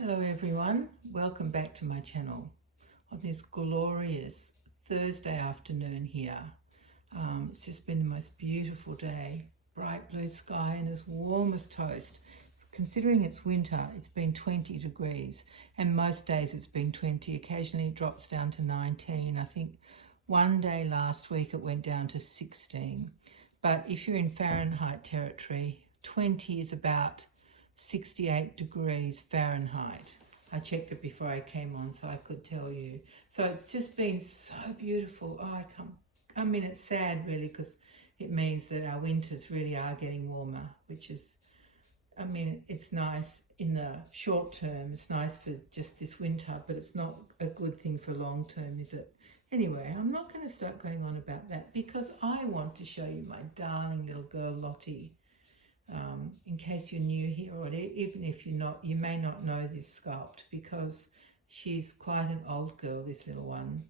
Hello everyone, welcome back to my channel on this glorious Thursday afternoon here. It's just been the most beautiful day, bright blue sky and as warm as toast. Considering it's winter, it's been 20 degrees and most days it's been 20. Occasionally it drops down to 19. I think one day last week it went down to 16. But if you're in Fahrenheit territory, 20 is about 68 degrees Fahrenheit. I checked it before I came on so I could tell you. So it's just been so beautiful. I mean, it's sad really because it means that our winters really are getting warmer, which is, I mean, it's nice in the short term. It's nice for just this winter, but it's not a good thing for long term, is it? Anyway, I'm not going to start going on about that because I want to show you my darling little girl Lottie. In case you're new here, or even if you're not, you may not know this sculpt because she's quite an old girl, this little one.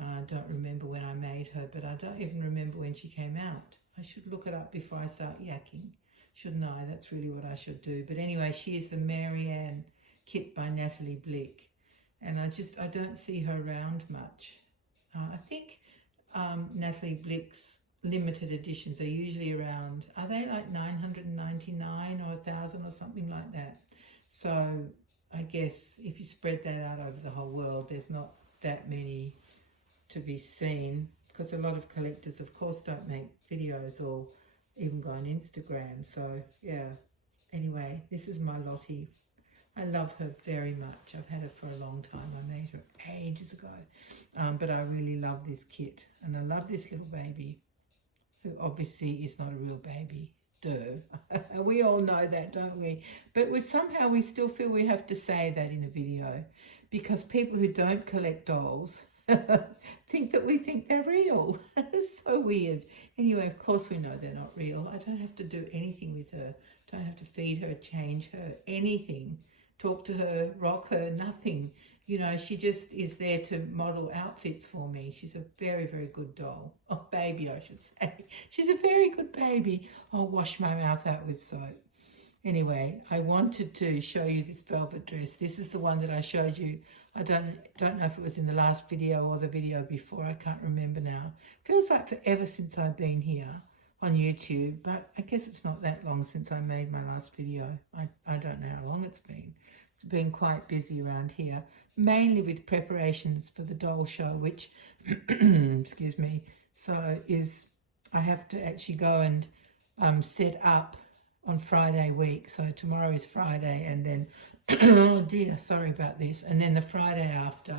I don't remember when I made her, but I don't even remember when she came out. I should look it up before I start yakking, shouldn't I? That's really what I should do. But anyway, she is the Marianne kit by Natalie Blick, and I don't see her around much. I think Natalie Blick's limited editions are usually around, are they like 999 or 1,000 or something like that? So I guess if you spread that out over the whole world, there's not that many to be seen because a lot of collectors of course don't make videos or even go on Instagram. So yeah, anyway, this is my Lottie. I love her very much. I've had her for a long time. I made her ages ago, but I really love this kit and I love this little baby, who obviously is not a real baby. Duh. We all know that, don't we? But somehow we still feel we have to say that in a video because people who don't collect dolls think that we think they're real. It's so weird. Anyway, of course we know they're not real. I don't have to do anything with her. Don't have to feed her, change her, anything. Talk to her, rock her, nothing. You know, she just is there to model outfits for me. She's a very, very good doll. Oh, baby, I should say. She's a very good baby. I'll wash my mouth out with soap. Anyway, I wanted to show you this velvet dress. This is the one that I showed you. I don't know if it was in the last video or the video before. I can't remember now. Feels like forever since I've been here on YouTube, but I guess it's not that long since I made my last video. I don't know how long it's been. It's been quite busy around here, mainly with preparations for the doll show, which, excuse me, so I have to actually go and set up on Friday week. So tomorrow is Friday and then, oh dear, sorry about this. And then the Friday after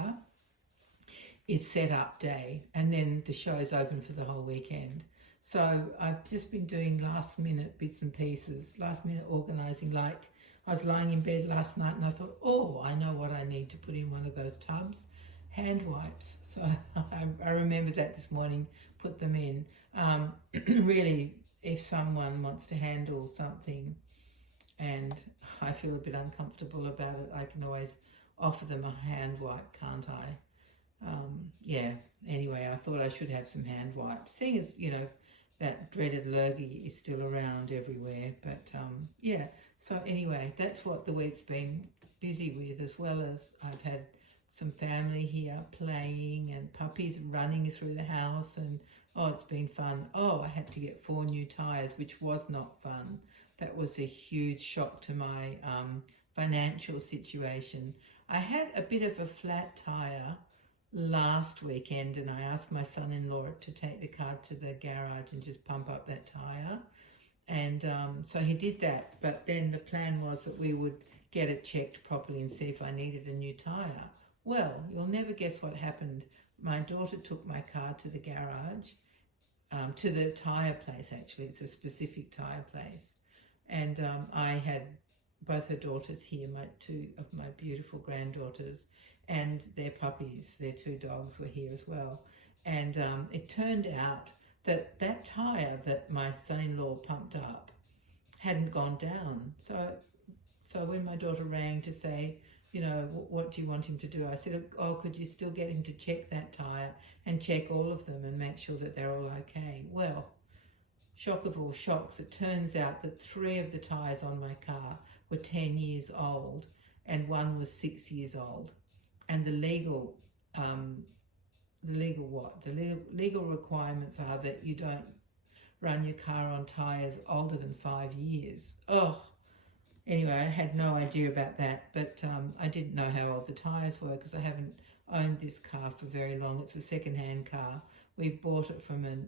is set up day and then the show is open for the whole weekend. So I've just been doing last minute bits and pieces, last minute organising. Like I was lying in bed last night and I thought, oh, I know what I need to put in one of those tubs, hand wipes. So I remembered that this morning, put them in. Really, if someone wants to handle something and I feel a bit uncomfortable about it, I can always offer them a hand wipe, can't I? Yeah, anyway, I thought I should have some hand wipes, seeing as, you know, that dreaded lurgy is still around everywhere. But yeah, so anyway, that's what the week's been busy with, as well as I've had some family here playing and puppies running through the house, and oh, it's been fun. Oh, I had to get 4 new tyres, which was not fun. That was a huge shock to my financial situation. I had a bit of a flat tyre last weekend and I asked my son-in-law to take the car to the garage and just pump up that tyre, and so he did that, but then the plan was that we would get it checked properly and see if I needed a new tyre. Well, you'll never guess what happened. My daughter took my car to the garage, to the tyre place actually. It's a specific tyre place, and I had both her daughters here, two of my beautiful granddaughters, and their puppies, their 2 dogs were here as well. And it turned out that that tyre that my son-in-law pumped up hadn't gone down. So when my daughter rang to say, you know, what do you want him to do? I said, oh, could you still get him to check that tyre and check all of them and make sure that they're all okay? Well, shock of all shocks, it turns out that 3 of the tyres on my car were 10 years old and one was 6 years old. And the legal legal requirements are that you don't run your car on tyres older than 5 years. Oh, anyway, I had no idea about that, but I didn't know how old the tyres were because I haven't owned this car for very long. It's a second-hand car. We bought it from an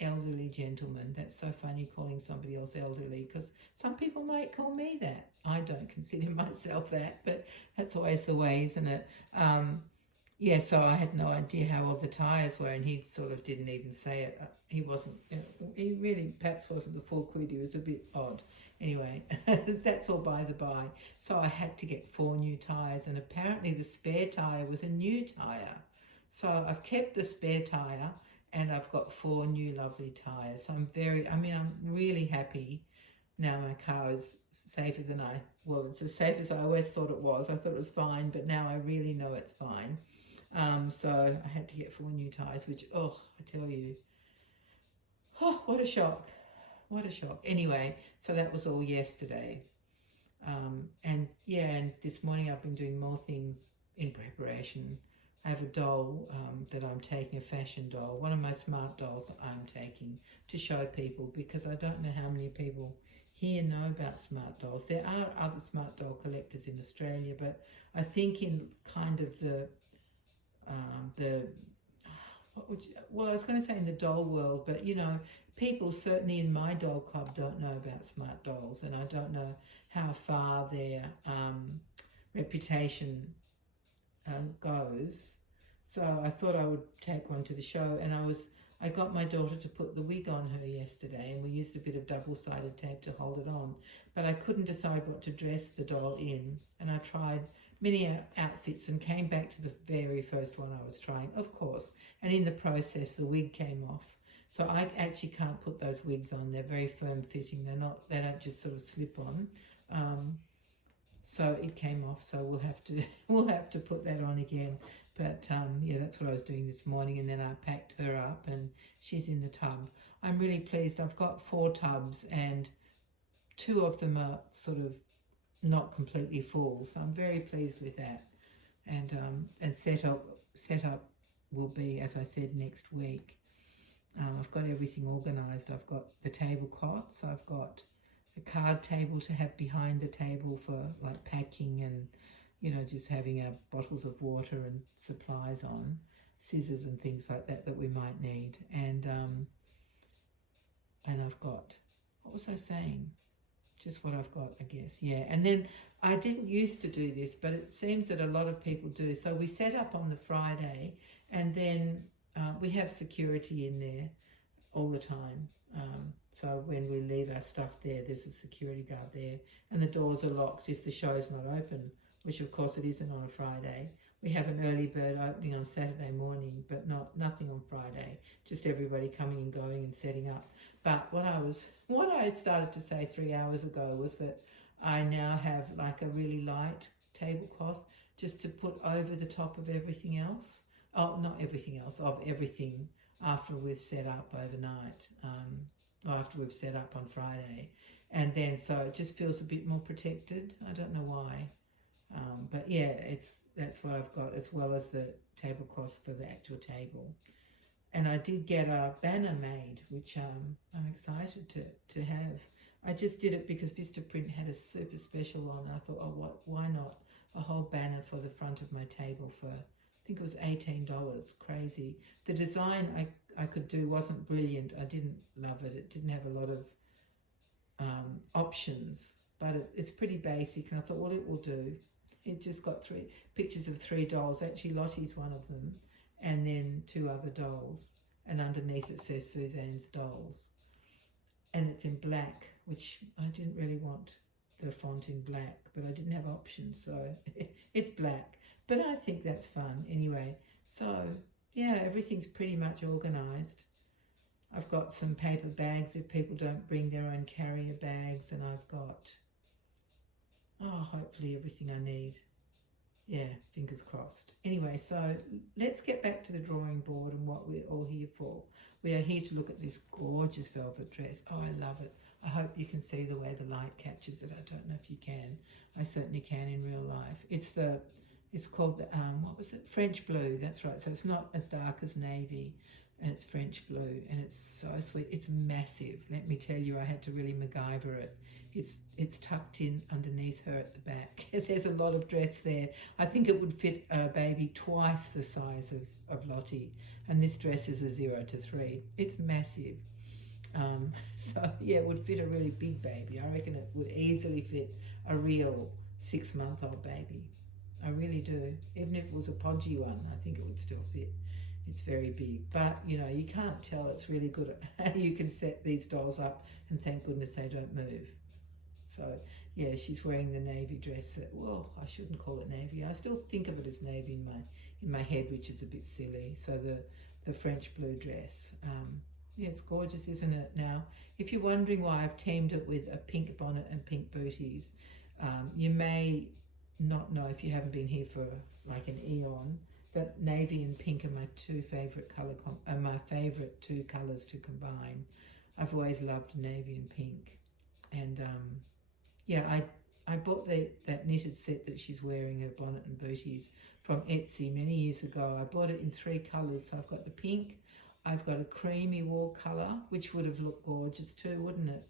elderly gentleman. That's so funny, calling somebody else elderly, because some people might call me that. I don't consider myself that, but that's always the way, isn't it? Yeah, so I had no idea how old the tyres were, and he sort of didn't even say it. He wasn't, he really perhaps wasn't the full quid. He was a bit odd. Anyway, that's all by the by. So I had to get 4 new tyres, and apparently the spare tyre was a new tyre. So I've kept the spare tyre, and I've got 4 new lovely tyres. So I'm really happy now. My car is safer than it's as safe as I always thought it was. I thought it was fine, but now I really know it's fine. So I had to get 4 new tyres, which, I tell you, what a shock. What a shock. Anyway, so that was all yesterday. And this morning I've been doing more things in preparation. I have a doll that I'm taking, a fashion doll, one of my smart dolls that I'm taking to show people, because I don't know how many people here know about smart dolls. There are other smart doll collectors in Australia, but I think in kind of I was going to say in the doll world, but people certainly in my doll club don't know about smart dolls, and I don't know how far their reputation goes. So I thought I would take one to the show, and I got my daughter to put the wig on her yesterday, and we used a bit of double-sided tape to hold it on, but I couldn't decide what to dress the doll in, and I tried many outfits and came back to the very first one I was trying, of course, and in the process the wig came off. So I actually can't put those wigs on. They're very firm fitting. They don't just sort of slip on. So it came off, so we'll have to put that on again. But that's what I was doing this morning, and then I packed her up and she's in the tub. I'm really pleased. I've got 4 tubs and 2 of them are sort of not completely full, so I'm very pleased with that. And set up will be, as I said, next week. I've got everything organised. I've got the tablecloths. I've got a card table to have behind the table for like packing and just having our bottles of water and supplies on, scissors and things like that we might need. And I've got, what was I saying? Just what I've got, I guess. Yeah. And then I didn't used to do this, but it seems that a lot of people do. So we set up on the Friday, and then we have security in there all the time. So when we leave our stuff there, there's a security guard there, and the doors are locked if the show's not open, which of course it isn't on a Friday. We have an early bird opening on Saturday morning, but nothing on Friday. Just everybody coming and going and setting up. But what I had started to say 3 hours ago was that I now have like a really light tablecloth just to put over the top of everything else. Oh, not everything else, of everything after we've set up overnight, or after we've set up on Friday. And then so it just feels a bit more protected. I don't know why. But yeah, that's what I've got, as well as the tablecloths for the actual table. And I did get a banner made, which I'm excited to have. I just did it because Vistaprint had a super special on. I thought, why not a whole banner for the front of my table for, I think it was $18, crazy. The design I could do wasn't brilliant. I didn't love it. It didn't have a lot of options, but it's pretty basic. And I thought, well, it will do. It just got 3 pictures of 3 dolls. Actually, Lottie's one of them, and then 2 other dolls. And underneath it says Suzanne's dolls. And it's in black, which I didn't really want the font in black, but I didn't have options, so it's black. But I think that's fun anyway. So yeah, everything's pretty much organised. I've got some paper bags if people don't bring their own carrier bags, and I've got, hopefully everything I need. Yeah, fingers crossed. Anyway, so let's get back to the drawing board and what we're all here for. We are here to look at this gorgeous velvet dress. Oh, I love it. I hope you can see the way the light catches it. I don't know if you can. I certainly can in real life. It's called the, what was it? French blue, that's right. So it's not as dark as navy, and it's French blue, and it's so sweet. It's massive. Let me tell you, I had to really MacGyver it. It's tucked in underneath her at the back. There's a lot of dress there. I think it would fit a baby twice the size of Lottie, and this dress is a 0 to 3. It's massive. So yeah, it would fit a really big baby. I reckon it would easily fit a real 6-month-old baby. I really do. Even if it was a podgy one, I think it would still fit. It's very big, but you know, you can't tell. It's really good at how you can set these dolls up, and thank goodness they don't move. So yeah, she's wearing the navy dress. Well, I shouldn't call it navy. I still think of it as navy in my head, which is a bit silly. So the French blue dress. Yeah, it's gorgeous, isn't it? Now, if you're wondering why I've teamed it with a pink bonnet and pink booties, you may not know, if you haven't been here for like an eon, that navy and pink are my two favourite my favourite two colours to combine. I've always loved navy and pink, and yeah, I bought that knitted set that she's wearing, her bonnet and booties, from Etsy many years ago. I bought it in 3 colours. So I've got the pink, I've got a creamy wool colour, which would have looked gorgeous too, wouldn't it?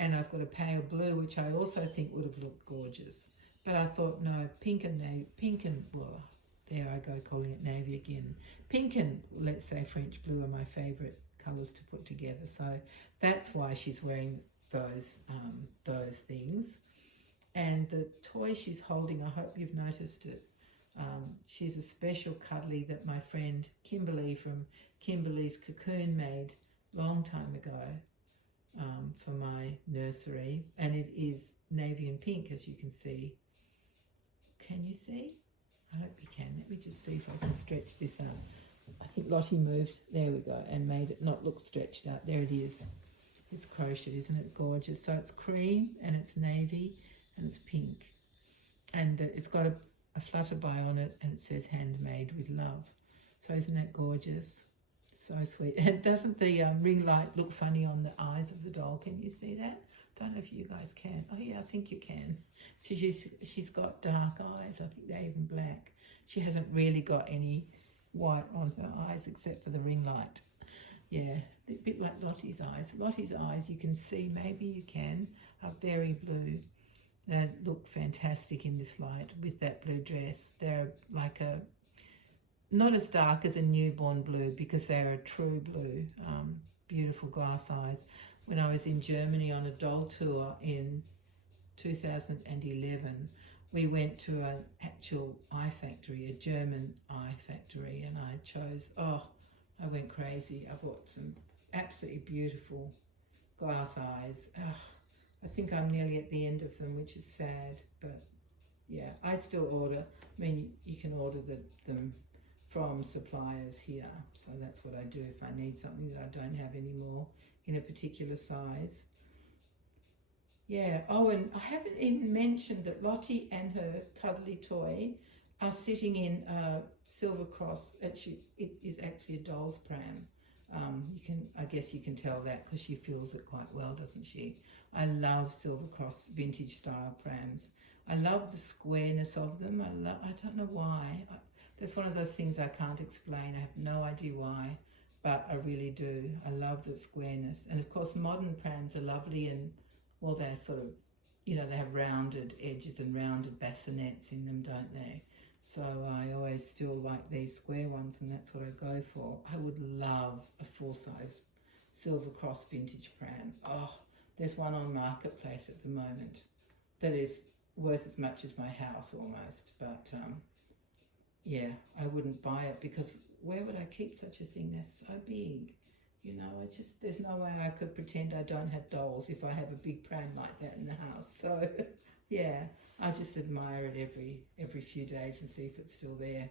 And I've got a pale blue, which I also think would have looked gorgeous. But I thought, no, pink and, well, there I go calling it navy again. Pink and, let's say, French blue are my favourite colours to put together. So that's why she's wearing those things. And the toy she's holding, I hope you've noticed it. She's a special cuddly that my friend Kymberlee from Kymberlee's Cocoon made long time ago for my nursery, and it is navy and pink, as you can see. Can you see? I hope you can. Let me just see if I can stretch this out. I think Lottie moved, there we go, and made it not look stretched out. There it is. It's crocheted, isn't it gorgeous? So it's cream and it's navy and it's pink, and it's got a flutterby on it, and it says handmade with love. So isn't that gorgeous? So sweet. And doesn't the ring light look funny on the eyes of the doll? Can you see that? Don't know if you guys can. Oh yeah, I think you can. So she's got dark eyes. I think they're even black. She hasn't really got any white on her eyes except for the ring light. Yeah, a bit like Lottie's eyes. Lottie's eyes, you can see, maybe you can, are very blue. They look fantastic in this light with that blue dress. They're like not as dark as a newborn blue, because they're a true blue. Beautiful glass eyes. When I was in Germany on a doll tour in 2011, we went to an actual eye factory, a German eye factory, and I chose, I went crazy. I bought some absolutely beautiful glass eyes. I think I'm nearly at the end of them, which is sad, but yeah, I still order. I mean, you can order them from suppliers here, so that's what I do if I need something that I don't have anymore in a particular size. Yeah, oh, and I haven't even mentioned that Lottie and her cuddly toy are sitting in a Silver Cross. It is actually a doll's pram. I guess you can tell that because she feels it quite well, doesn't she? I love Silver Cross vintage style prams. I love the squareness of them. I don't know why. That's one of those things I can't explain. I have no idea why, but I really do. I love the squareness. And of course, modern prams are lovely, and well, they're sort of, you know, they have rounded edges and rounded bassinets in them, don't they? So I always still like these square ones, and that's what I go for. I would love a full-size Silver Cross vintage pram. Oh, there's one on Marketplace at the moment that is worth as much as my house almost, but yeah, I wouldn't buy it because where would I keep such a thing? They're so big, you know. It's just, there's no way I could pretend I don't have dolls if I have a big pram like that in the house. So yeah, I just admire it every few days and see if it's still there.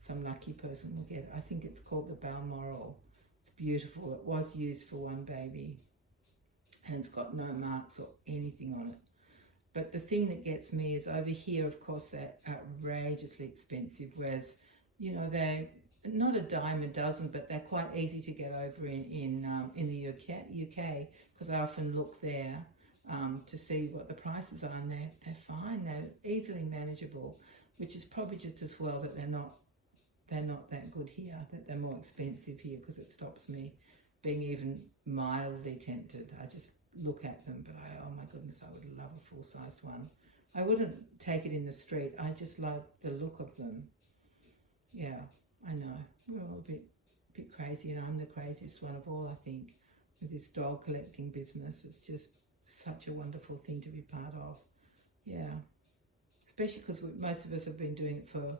Some lucky person will get it. I think it's called the Balmoral. It's beautiful. It was used for one baby, and it's got no marks or anything on it. But the thing that gets me is over here, of course, they're outrageously expensive, whereas, you know, not a dime a dozen, but they're quite easy to get over in the UK because I often look there to see what the prices are, and they're fine. They're easily manageable, which is probably just as well that they're not that good here, that they're more expensive here, because it stops me being even mildly tempted. I just look at them, but oh my goodness, I would love a full-sized one. I wouldn't take it in the street. I just love the look of them. Yeah, I know. We're all a bit crazy, and I'm the craziest one of all, I think, with this doll collecting business. It's just such a wonderful thing to be part of. Yeah, especially because most of us have been doing it for,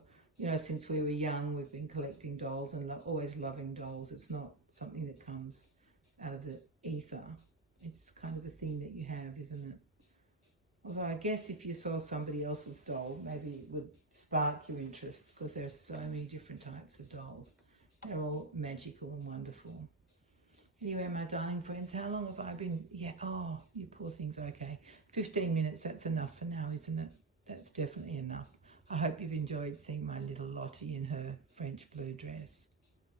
since we were young. We've been collecting dolls and always loving dolls. It's not something that comes out of the ether. It's kind of a thing that you have, isn't it? Although I guess if you saw somebody else's doll, maybe it would spark your interest, because there are so many different types of dolls. They're all magical and wonderful. Anyway, my darling friends, how long have I been? Yeah, oh, you poor things. Okay, 15 minutes, that's enough for now, isn't it? That's definitely enough. I hope you've enjoyed seeing my little Lottie in her French blue dress.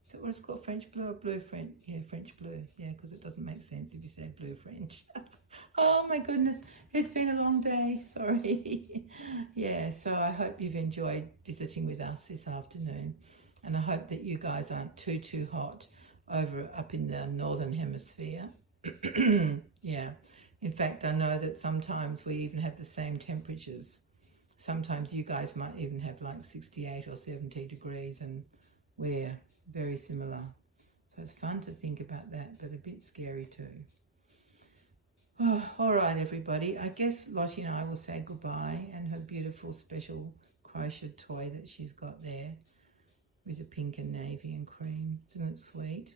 Is that what it's called? French blue or blue French? Yeah, French blue. Yeah, because it doesn't make sense if you say blue French. Oh my goodness, it's been a long day. Sorry. Yeah, so I hope you've enjoyed visiting with us this afternoon. And I hope that you guys aren't too hot up in the northern hemisphere. Yeah. In fact, I know that sometimes we even have the same temperatures. Sometimes you guys might even have like 68 or 70 degrees, and we're very similar. So it's fun to think about that, but a bit scary too. Oh, all right, everybody. I guess Lottie and I will say goodbye, and her beautiful special crochet toy that she's got there with the pink and navy and cream. Isn't it sweet?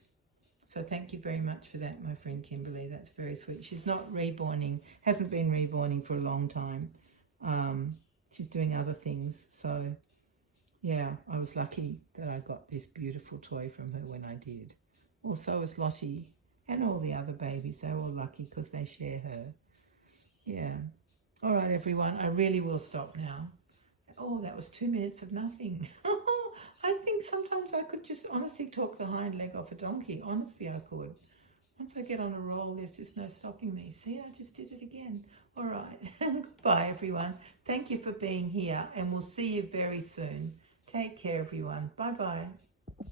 So thank you very much for that, my friend Kymberlee. That's very sweet. She's not reborning, hasn't been reborning for a long time. She's doing other things. So yeah, I was lucky that I got this beautiful toy from her when I did. Also is Lottie and all the other babies. They're all lucky because they share her. Yeah. All right, everyone. I really will stop now. Oh, that was 2 minutes of nothing. I think sometimes I could just honestly talk the hind leg off a donkey. Honestly, I could. Once I get on a roll, there's just no stopping me. See, I just did it again. All right. Goodbye, everyone. Thank you for being here, and we'll see you very soon. Take care, everyone. Bye-bye.